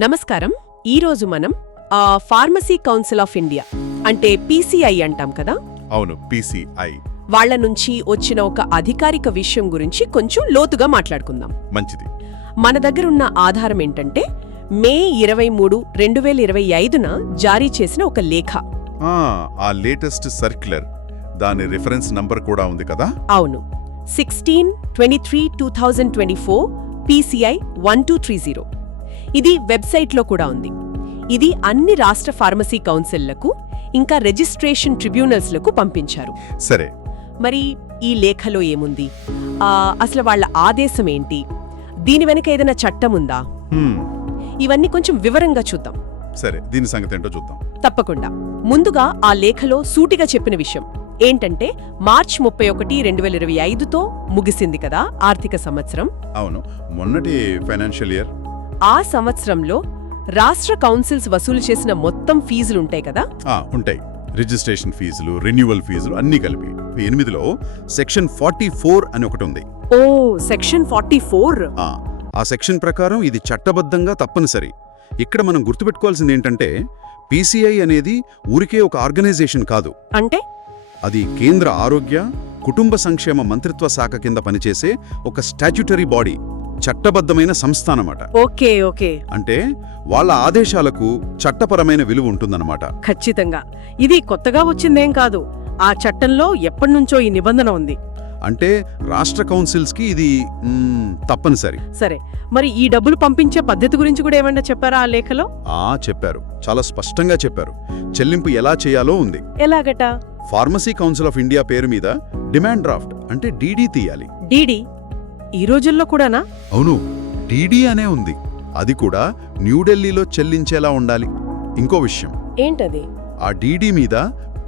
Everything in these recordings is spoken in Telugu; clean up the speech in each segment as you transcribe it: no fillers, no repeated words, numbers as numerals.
నమస్కారం. ఈరోజు మనం ఫార్మసీ కౌన్సిల్ ఆఫ్ ఇండియా అంటే పీసీఐ అంటాం కదా. అవును, పీసీఐ. వాళ్ల నుంచి వచ్చిన ఒక అధికారిక విషయం గురించి కొంచెం లోతుగా మాట్లాడుకుందాం. మంచిది. మన దగ్గరున్న ఆధారం ఏంటంటే మే 23, 2025న జారీ చేసిన ఒక లేఖ. ఆ లేటెస్ట్ సర్క్యులర్, దాని రిఫరెన్స్ నంబర్ కూడా ఉంది కదా. అవును, 16/23/2024 PCI 1230. ఇది వెబ్సైట్లో కూడా ఉంది. ఇది అన్ని రాష్ట్ర ఫార్మసీ కౌన్సిల్లకు ఇంకా రిజిస్ట్రేషన్ ట్రిబ్యునల్స్లకు పంపించారు. సరే, మరి ఈ లేఖలో ఏముంది, అసలు వాళ్ళ ఆదేశం ఏంటి, దీని వెనక ఏదైనా చట్టం ఉందా, ఇవన్నీ కొంచెం వివరంగా చూద్దాం. సరే, దీని సంగతి ఏంటో చూద్దాం. తప్పకుండా. ముందుగా ఆ లేఖలో సూటిగా చెప్పిన విషయం ఏంటంటే మార్చి 31, 2025తో ముగిసింది కదా ఆర్థిక సంవత్సరం. అవును, మొన్నటి ఫైనాన్షియల్ ఇయర్. ఆ సంవత్సరంలో రాష్ట్ర కౌన్సిల్స్ వసూలు చేసిన మొత్తం ఫీజులుంటాయి కదా. ఉంటాయి. రిజిస్ట్రేషన్ ఫీజులు, రెన్యువల్ ఫీజులు అన్నీ కలిపి 8లో సెక్షన్ 44 అని ఒకటి ఉంది. ఓ, సెక్షన్ 44. ఆ సెక్షన్ ప్రకారం ఇది చట్టబద్ధంగా తప్పనిసరి. ఇక్కడ మనం గుర్తుపెట్టుకోవాల్సింది ఏంటంటే పీసీఐ అనేది ఊరికే ఒక ఆర్గనైజేషన్ కాదు. అంటే అది కేంద్ర ఆరోగ్య కుటుంబ సంక్షేమ మంత్రిత్వ శాఖ కింద పనిచేసే ఒక స్టాట్యుటరీ బాడీ, చట్టబద్ధమైన సంస్థ అన్నమాట. Okay okay. అంటే వాళ్ళ ఆదేశాలకు చట్టపరమైన విలువ ఉంటుందన్నమాట. ఖచ్చితంగా. ఇది కొత్తగా వచ్చిందేం కాదు, ఆ చట్టంలో ఎప్పటినుంచో ఈ నిబంధన ఉంది. అంటే రాష్ట్ర కౌన్సిల్స్కి ఇది తప్పనిసరి. సరే, మరి ఈ డబ్బులు పంపించే పద్ధతి గురించి కూడా ఏమన్నా చెప్పారా ఆ లేఖలో? చెప్పారు, చాలా స్పష్టంగా చెప్పారు. చెల్లింపు ఎలా చేయాలో ఉంది. ఎలాగట? ఫార్మసీ కౌన్సిల్ ఆఫ్ ఇండియా పేరు మీద డిమాండ్ డ్రాఫ్ట్ అంటే డీడీ తీయాలి. డీడీ ఈ రోజుల్లో కూడానా? అవును, డీడీ అనే ఉంది. అది కూడా న్యూఢిల్లీలో చెల్లించేలా ఉండాలి. ఇంకో విషయం ఏంటది? ఆ డీడీ మీద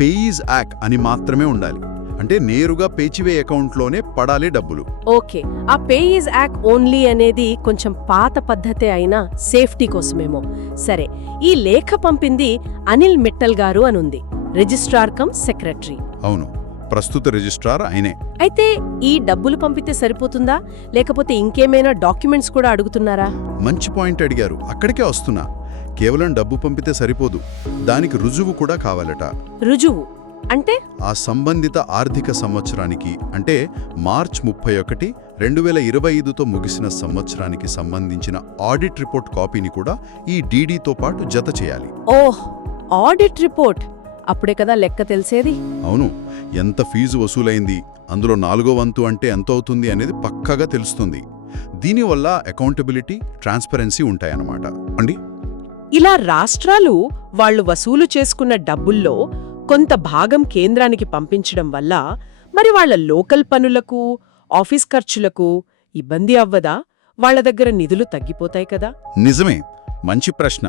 పేయీజ్ యాక్ట్ అని మాత్రమే ఉండాలి. అంటే నేరుగా పేచివే అకౌంట్లోనే పడాలి డబ్బులు. ఓకే, ఆ పేయీజ్ యాక్ట్ ఓన్లీ అనేది కొంచెం పాత పద్ధతే అయినా సేఫ్టీ కోసమేమో. సరే, ఈ లేఖ పంపింది అనిల్ మిట్టల్ గారు అనుంది, రిజిస్ట్రార్ కమ్ సెక్రటరీ. అవును, ప్రస్తుత రిజిస్ట్రార్ ఆయనే. అయితే ఈ డబ్బులు పంపితే సరిపోతుందా, లేకపోతే ఇంకేమైనా డాక్యుమెంట్స్ కూడా అడుగుతున్నారా? మంచి పాయింట్ అడిగారు, అక్కడికే వస్తున్నా. కేవలం డబ్బు పంపితే సరిపోదు, దానికి రుజువు కూడా కావాలట. రుజువు అంటే? ఆ సంబంధిత ఆర్థిక సంవత్సరానికి అంటే మార్చ్ 31, 2025తో ముగిసిన సంవత్సరానికి సంబంధించిన ఆడిట్ రిపోర్ట్ కాపీని కూడా ఈ డీడీతో పాటు జత చేయాలి. ఓహ్, ఆడిట్ రిపోర్ట్ అప్పుడే కదా లెక్క తెలిసేది. అవును, ఎంత ఫీజు వసూలైంది, అందులో 4వ వంతు అంటే ఎంత అవుతుంది అనేది పక్కాగా తెలుస్తుంది. దీనివల్ల అకౌంటబిలిటీ, ట్రాన్స్పరెన్సీ ఉంటాయన్నమాట. అండి, ఇలా రాష్ట్రాలు వాళ్లు వసూలు చేసుకున్న డబ్బుల్లో కొంత భాగం కేంద్రానికి పంపించడం వల్ల మరి వాళ్ల లోకల్ పనులకు, ఆఫీస్ ఖర్చులకు ఇబ్బంది అవ్వదా? వాళ్ల దగ్గర నిధులు తగ్గిపోతాయి కదా. నిజమే, మంచి ప్రశ్న.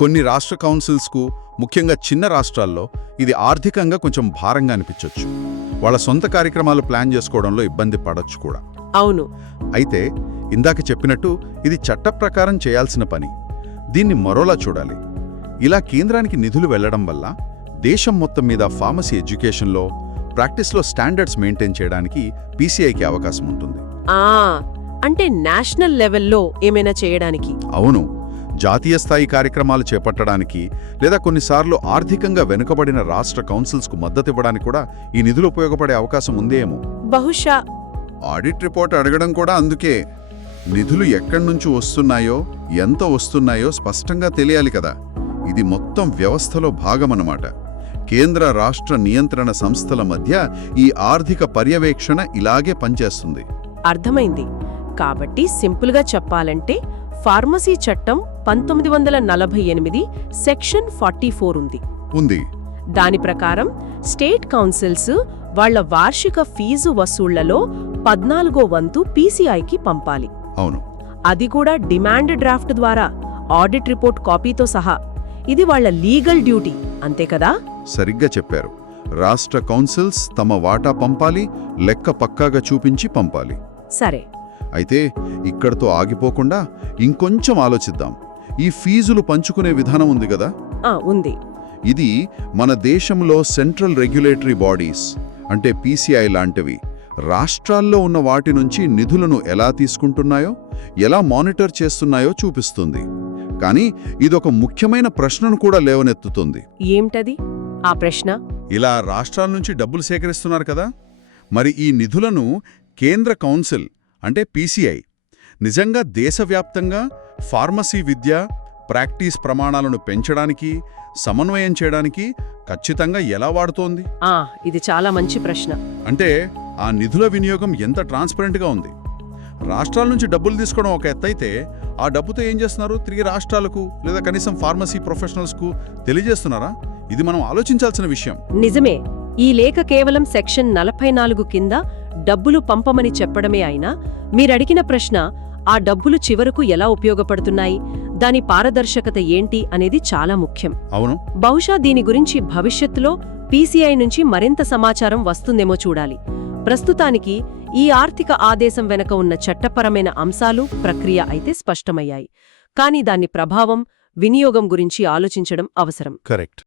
కొన్ని రాష్ట్ర కౌన్సిల్స్కు, ముఖ్యంగా చిన్న రాష్ట్రాల్లో ఇది ఆర్థికంగా కొంచెం భారంగా అనిపించవచ్చు. వాళ్ళ సొంత కార్యక్రమాలు ప్లాన్ చేసుకోవడంలో ఇబ్బంది పడొచ్చు కూడా. అవును. అయితే ఇందాక చెప్పినట్టు ఇది చట్ట ప్రకారం చేయాల్సిన పని. దీన్ని మరోలా చూడాలి. ఇలా కేంద్రానికి నిధులు వెళ్లడం వల్ల దేశం మొత్తం మీద ఫార్మసీ ఎడ్యుకేషన్లో, ప్రాక్టీస్లో స్టాండర్డ్స్ మెయింటైన్ చేయడానికి పీసీఐకి అవకాశం ఉంటుంది. అంటే నేషనల్ లెవెల్లో ఏమైనా చేయడానికి? అవును, జాతీయ స్థాయి కార్యక్రమాలు చేపట్టడానికి, లేదా కొన్నిసార్లు ఆర్థికంగా వెనుకబడిన రాష్ట్ర కౌన్సిల్స్కు మద్దతివ్వడానికి కూడా ఈ నిధులు ఉపయోగపడే అవకాశం ఉందేమో. బహుశా. ఆడిట్ రిపోర్ట్ అడగడం కూడా అందుకే. నిధులు ఎక్కడి నుంచి వస్తున్నాయో, ఎంత వస్తున్నాయో స్పష్టంగా తెలియాలి కదా. ఇది మొత్తం వ్యవస్థలో భాగమన్నమాట. కేంద్ర రాష్ట్ర నియంత్రణ సంస్థల మధ్య ఈ ఆర్థిక పర్యవేక్షణ ఇలాగే పనిచేస్తుంది. అర్థమైంది. కాబట్టి సింపుల్గా చెప్పాలంటే ఫార్మసీ చట్టం 1948 సెక్షన్ 44 ఉంది. దాని ప్రకారం స్టేట్ కౌన్సిల్స్ వాళ్ల వార్షిక ఫీజు వసూళ్లలో 14వ వంతు పీసీఐకి పంపాలి. అవును, అది కూడా డిమాండ్ డ్రాఫ్ట్ ద్వారా, ఆడిట్ రిపోర్ట్ కాపీతో సహా. ఇది వాళ్ల లీగల్ డ్యూటీ, అంతే కదా? సరిగ్గా చెప్పారు. రాష్ట్ర కౌన్సిల్స్ తమ వాటా పంపాలి, లెక్క పక్కాగా చూపించి పంపాలి. సరే, అయితే ఇక్కడతో ఆగిపోకుండా ఇంకొంచెం ఆలోచిద్దాం. ఈ ఫీజులు పంచుకునే విధానం ఉంది కదా. ఉంది. ఇది మన దేశంలో సెంట్రల్ రెగ్యులేటరీ బాడీస్ అంటే పీసీఐ లాంటివి రాష్ట్రాల్లో ఉన్న వాటి నుంచి నిధులను ఎలా తీసుకుంటున్నాయో, ఎలా మానిటర్ చేస్తున్నాయో చూపిస్తుంది. కానీ ఇదొక ముఖ్యమైన ప్రశ్నను కూడా లేవనెత్తుతుంది. ఏమిటది ఆ ప్రశ్న? ఇలా రాష్ట్రాల నుంచి డబ్బులు సేకరిస్తున్నారు కదా, మరి ఈ నిధులను కేంద్ర కౌన్సిల్ అంటే పీసీఐ నిజంగా దేశవ్యాప్తంగా ఫార్మసీ విద్య ప్రాక్టీస్ ప్రమాణాలను పెంచడానికి, సమన్వయం చేయడానికి ఖచ్చితంగా ఎలా వాడుతోంది? ఇది చాలా మంచి ప్రశ్న. అంటే ఆ నిధుల వినియోగం ఎంత ట్రాన్స్పరెంట్గా ఉంది? రాష్ట్రాల నుంచి డబ్బులు తీసుకోవడం ఒక ఎత్తైతే, ఆ డబ్బుతో ఏం చేస్తున్నారు? తిరిగి రాష్ట్రాలకు లేదా కనీసం ఫార్మసీ ప్రొఫెషనల్స్కు తెలియజేస్తున్నారా? ఇది మనం ఆలోచించాల్సిన విషయం. నిజమే. ఈ లేఖ కేవలం సెక్షన్ 44 కింద డబ్బులు పంపమని చెప్పడమే అయినా, మీరడిగిన ప్రశ్న ఆ డబ్బులు చివరకు ఎలా ఉపయోగపడుతున్నాయి, దాని పారదర్శకత ఏంటి అనేది చాలా ముఖ్యం. అవును. బహుశా దీని గురించి భవిష్యత్తులో పీసీఐ నుంచి మరింత సమాచారం వస్తుందేమో చూడాలి. ప్రస్తుతానికి ఈ ఆర్థిక ఆదేశం వెనక ఉన్న చట్టపరమైన అంశాలు, ప్రక్రియ అయితే స్పష్టమయ్యాయి. కానీ దాని ప్రభావం, వినియోగం గురించి ఆలోచించడం అవసరం. కరెక్ట్.